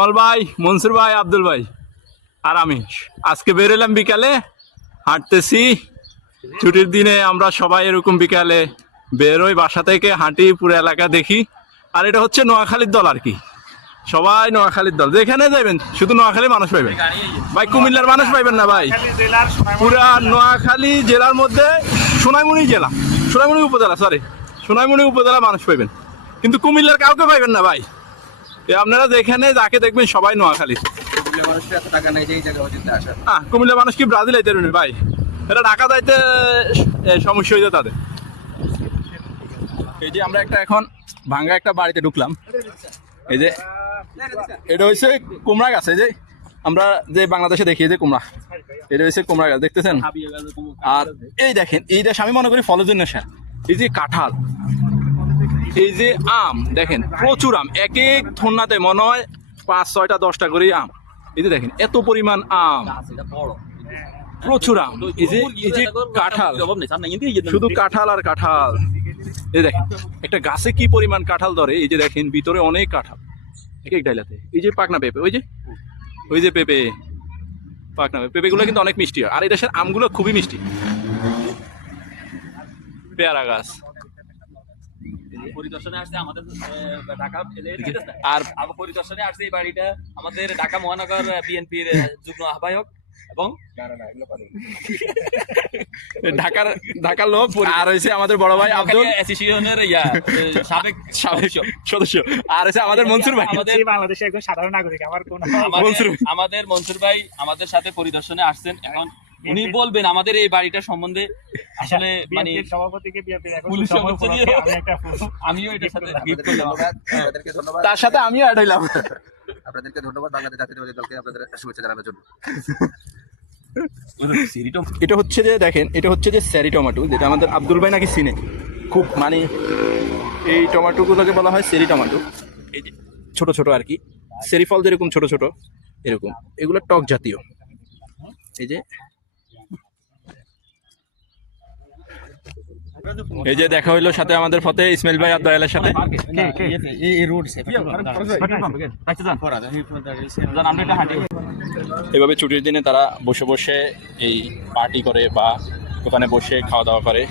কামাল ভাই, মনসুর ভাই, আব্দুল ভাই আর আমি আজকে বেরোলাম বিকালে, হাঁটতেছি। ছুটির দিনে আমরা সবাই এরকম বিকালে বেরোই বাসা থেকে, হাঁটি, পুরো এলাকা দেখি। আর এটা হচ্ছে নোয়াখালীর দল আর কি, সবাই নোয়াখালীর দল। যেখানে যাবেন শুধু নোয়াখালী মানুষ পাইবেন ভাই, কুমিল্লার মানুষ পাইবেন না ভাই। পুরা নোয়াখালী জেলার মধ্যে সোনাইমুড়ি জেলা, সোনাইমুড়ি উপজেলা, সোনাইমুড়ি উপজেলা মানুষ পাইবেন, কিন্তু কুমিল্লার কাউকে পাইবেন না ভাই। আপনারা যেখানে যাকে দেখবেন সবাই নোয়াখালী। কুমিল্লার মানুষ কি ব্রাজিল আইতে পারবেন ভাই? এটা ঢাকা যাইতে সমস্যা হয়ে যায় তাদের। এই যে আমরা এখন ভাঙ্গা একটা বাড়িতে ঢুকলাম। এই যে এটা হচ্ছে কুমড়া গাছ, এই যে আমরা যে বাংলাদেশে দেখি যে কুমড়া, এটা হচ্ছে কুমড়া গাছ, দেখতেছেন? আর এই দেখেন, এই দেশ আমি মনে করি ফলজ নেশা। এই যে কাঁঠাল, এই যে আম, দেখেন প্রচুর আম, এক এক থন্নাতে মনে হয় 5, 6টা 10টা করে আম। এই যে দেখেন এত পরিমাণ আম, প্রচুর আম। এই যে কাঁঠাল, শুধু কাঁঠাল আর কাঁঠাল। এই দেখেন একটা গাছে কি পরিমাণ কাঁঠাল ধরে। এই যে দেখেন ভিতরে অনেক কাঁঠাল এক এক ডাইলাতে। এই যে পাকনা পেঁপে, ওই যে পেঁপে, পাকনা পেঁপেগুলো কিন্তু অনেক মিষ্টি হয়। আর এই দেশের আমগুলো খুবই মিষ্টি। পেয়ারা গাছ, পরিদর্শনে আসছে আমাদের ঢাকা, আর পরিদর্শনে আসছে এই বাড়িটা আমাদের ঢাকা মহানগর বিএনপির যুগ্ম আহ্বায়ক এবং ঢাকার লোক, আর হয়েছে আমাদের বড় ভাই আব্দুল, অ্যাসোসিয়েশনের সাবেক সদস্য, আর হয়েছে আমাদের মনসুর ভাই, আমাদের বাংলাদেশের একজন সাধারণ নাগরিক। আমাদের মনসুর ভাই আমাদের সাথে পরিদর্শনে আসছেন। এখন উনি বলবেন আমাদের এই বাড়িটা সম্বন্ধে। আসলে মানে সভাপতিকে আমিও এটার সাথে গিফট করলাম, তার সাথে আমিও অ্যাড হইলাম। আপনাদেরকে ধন্যবাদ বাংলাদেশ জাতীয়তাবাদী দলকে আপনাদের শুভেচ্ছা জানানোর জন্য। এটা হচ্ছে যে দেখেন, এটা হচ্ছে যে চেরি টমেটো, যেটা আমাদের আব্দুল ভাই নাকি চিনে খুব, মানে এই টমেটোগুলোকে বলা হয় চেরি টমেটো। এই যে ছোট ছোট আর কি, চেরি ফল যেরকম ছোট ছোট এরকম, এগুলো টক জাতীয়। এই যে দেখা হইলো সাথে আমাদের ফতে ইসমাইল ভাই আর দয়ালের সাথে। এভাবে ছুটির দিনে তারা বসে বসে এই পার্টি করে বা দোকানে বসে খাওয়া দাওয়া করে।